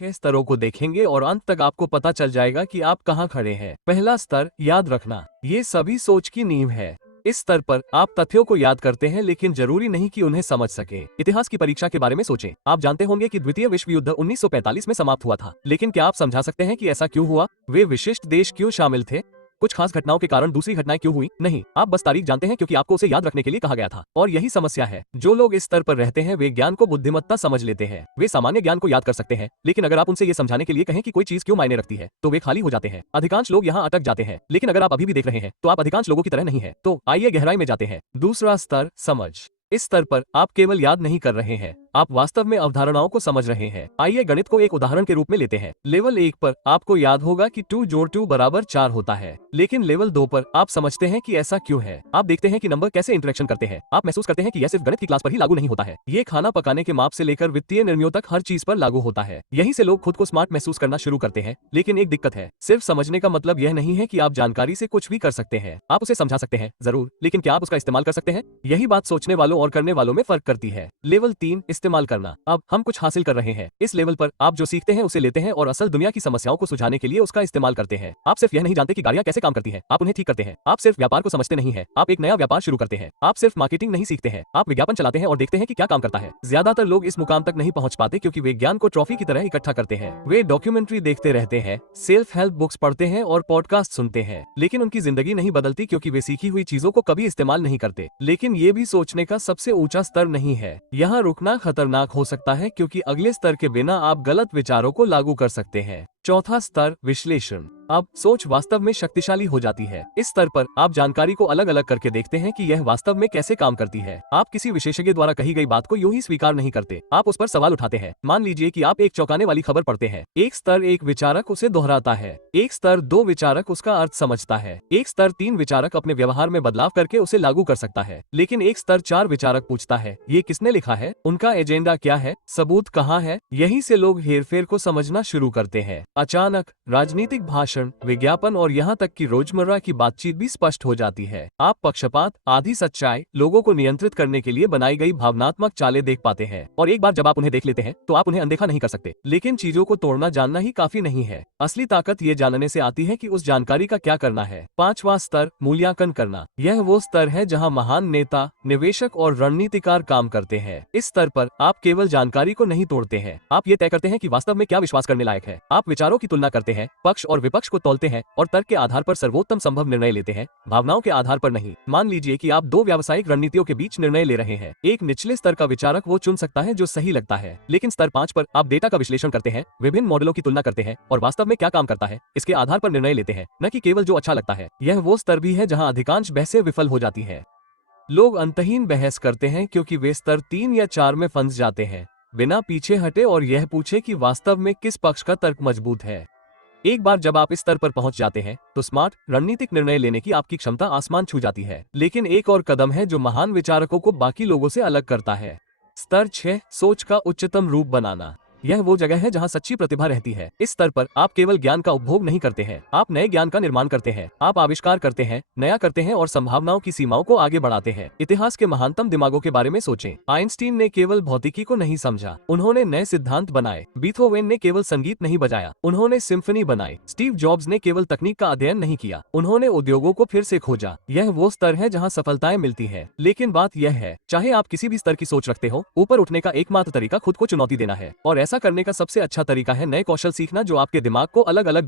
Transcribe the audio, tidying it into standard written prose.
6 स्तरों को देखेंगे और अंत तक आपको पता चल जाएगा कि आप कहाँ खड़े हैं। पहला स्तर, याद रखना। ये सभी सोच की नींव है। इस स्तर पर आप तथ्यों को याद करते हैं, लेकिन जरूरी नहीं कि उन्हें समझ सके। इतिहास की परीक्षा के बारे में सोचें। आप जानते होंगे कि द्वितीय विश्व युद्ध 1945 में समाप्त हुआ था, लेकिन क्या आप समझा सकते हैं कि ऐसा क्यों हुआ? वे विशिष्ट देश क्यों शामिल थे? कुछ खास घटनाओं के कारण दूसरी घटनाएं क्यों हुई? नहीं, आप बस तारीख जानते हैं क्योंकि आपको उसे याद रखने के लिए कहा गया था। और यही समस्या है। जो लोग इस स्तर पर रहते हैं वे ज्ञान को बुद्धिमत्ता समझ लेते हैं। वे सामान्य ज्ञान को याद कर सकते हैं, लेकिन अगर आप उनसे ये समझाने के लिए कहें कि कोई चीज क्यों मायने रखती है, तो वे खाली हो जाते हैं। अधिकांश लोग यहाँ अटक जाते हैं, लेकिन अगर आप अभी भी देख रहे हैं तो आप अधिकांश लोगों की तरह नहीं है। तो आइए गहराई में जाते हैं। दूसरा स्तर, समझ। इस स्तर पर आप केवल याद नहीं कर रहे हैं, आप वास्तव में अवधारणाओं को समझ रहे हैं। आइए गणित को एक उदाहरण के रूप में लेते हैं। लेवल 1 पर आपको याद होगा कि 2 जोड़ 2 बराबर 4 होता है, लेकिन लेवल 2 पर आप समझते हैं कि ऐसा क्यों है। आप देखते हैं कि नंबर कैसे इंटरेक्शन करते हैं। आप महसूस करते हैं कि यह सिर्फ गणित की क्लास पर ही लागू नहीं होता है। ये खाना पकाने के माप से लेकर वित्तीय निर्णयों तक हर चीज पर लागू होता है। यहीं से लोग खुद को स्मार्ट महसूस करना शुरू करते हैं, लेकिन एक दिक्कत है। सिर्फ समझने का मतलब यह नहीं है कि आप जानकारी से कुछ भी कर सकते हैं। आप उसे समझा सकते हैं जरूर, लेकिन क्या आप उसका इस्तेमाल कर सकते हैं? यही बात सोचने वालों और करने वालों में फर्क करती है। लेवल 3, इस्तेमाल करना। अब हम कुछ हासिल कर रहे हैं। इस लेवल पर आप जो सीखते हैं उसे लेते हैं और असल दुनिया की समस्याओं को सुझाने के लिए उसका इस्तेमाल करते हैं। आप सिर्फ यह नहीं जानते कि गाड़ियां कैसे काम करती हैं, आप उन्हें ठीक करते हैं। आप सिर्फ व्यापार को समझते नहीं हैं, आप एक नया व्यापार शुरू करते हैं। आप सिर्फ मार्केटिंग नहीं सीखते हैं, आप विज्ञापन चलाते हैं और देखते हैं कि क्या काम करता है। ज्यादातर लोग इस मुकाम तक नहीं पहुंच पाते क्योंकि वे ज्ञान को ट्रॉफी की तरह इकट्ठा करते हैं। वे डॉक्यूमेंट्री देखते रहते हैं, सेल्फ हेल्प बुक्स पढ़ते हैं और पॉडकास्ट सुनते हैं, लेकिन उनकी जिंदगी नहीं बदलती क्योंकि वे सीखी हुई चीजों को कभी इस्तेमाल नहीं करते। लेकिन ये भी सोचने का सबसे ऊंचा स्तर नहीं है। यहाँ रुकना खतरनाक हो सकता है क्योंकि अगले स्तर के बिना आप गलत विचारों को लागू कर सकते हैं। चौथा स्तर, विश्लेषण। अब सोच वास्तव में शक्तिशाली हो जाती है। इस स्तर पर आप जानकारी को अलग अलग करके देखते हैं कि यह वास्तव में कैसे काम करती है। आप किसी विशेषज्ञ द्वारा कही गई बात को यूं ही स्वीकार नहीं करते, आप उस पर सवाल उठाते हैं। मान लीजिए कि आप एक चौंकाने वाली खबर पढ़ते हैं। एक स्तर 1 विचारक उसे दोहराता है, एक स्तर 2 विचारक उसका अर्थ समझता है, एक स्तर 3 विचारक अपने व्यवहार में बदलाव करके उसे लागू कर सकता है, लेकिन एक स्तर 4 विचारक पूछता है, ये किसने लिखा है, उनका एजेंडा क्या है, सबूत कहाँ है। यहीं से लोग हेरफेर को समझना शुरू करते हैं। अचानक राजनीतिक भाषण, विज्ञापन और यहाँ तक कि रोजमर्रा की बातचीत भी स्पष्ट हो जाती है। आप पक्षपात, आधी सच्चाई, लोगों को नियंत्रित करने के लिए बनाई गई भावनात्मक चालें देख पाते हैं। और एक बार जब आप उन्हें देख लेते हैं तो आप उन्हें अनदेखा नहीं कर सकते। लेकिन चीजों को तोड़ना जानना ही काफी नहीं है। असली ताकत ये जानने से आती है कि उस जानकारी का क्या करना है। पांचवा स्तर, मूल्यांकन करना। यह वो स्तर है जहाँ महान नेता, निवेशक और रणनीतिकार काम करते हैं। इस स्तर पर आप केवल जानकारी को नहीं तोड़ते हैं, आप ये तय करते हैं कि वास्तव में क्या विश्वास करने लायक है। आप विचारों की तुलना करते हैं, पक्ष और विपक्ष को तौलते हैं और तर्क के आधार पर सर्वोत्तम संभव निर्णय लेते हैं, भावनाओं के आधार पर नहीं। मान लीजिए कि आप 2 व्यावसायिक रणनीतियों के बीच निर्णय ले रहे हैं। एक निचले स्तर का विचारक वो चुन सकता है जो सही लगता है, लेकिन स्तर 5 पर आप डेटा का विश्लेषण करते हैं, विभिन्न मॉडलों की तुलना करते हैं और वास्तव में क्या काम करता है इसके आधार पर निर्णय लेते हैं, न कि केवल जो अच्छा लगता है। यह वो स्तर भी है जहाँ अधिकांश बहसें विफल हो जाती है। लोग अंतहीन बहस करते हैं क्योंकि वे स्तर 3 या 4 में फंस जाते हैं, बिना पीछे हटे और यह पूछे कि वास्तव में किस पक्ष का तर्क मजबूत है। एक बार जब आप इस स्तर पर पहुंच जाते हैं तो स्मार्ट रणनीतिक निर्णय लेने की आपकी क्षमता आसमान छू जाती है। लेकिन एक और कदम है जो महान विचारकों को बाकी लोगों से अलग करता है। स्तर 6, सोच का उच्चतम रूप बनाना। यह वो जगह है जहाँ सच्ची प्रतिभा रहती है। इस स्तर पर आप केवल ज्ञान का उपभोग नहीं करते हैं, आप नए ज्ञान का निर्माण करते हैं। आप आविष्कार करते हैं, नया करते हैं और संभावनाओं की सीमाओं को आगे बढ़ाते हैं। इतिहास के महानतम दिमागों के बारे में सोचें। आइंस्टीन ने केवल भौतिकी को नहीं समझा, उन्होंने नए सिद्धांत बनाए। बीथोवेन ने केवल संगीत नहीं बजाया, उन्होंने सिम्फनी बनाई। स्टीव जॉब्स ने केवल तकनीक का अध्ययन नहीं किया, उन्होंने उद्योगों को फिर से खोजा। यह वो स्तर है जहाँ सफलताएं मिलती है। लेकिन बात यह है, चाहे आप किसी भी स्तर की सोच रखते हो, ऊपर उठने का एकमात्र तरीका खुद को चुनौती देना है। और ऐसा करने का सबसे अच्छा तरीका है नए कौशल सीखना जो आपके दिमाग को अलग अलग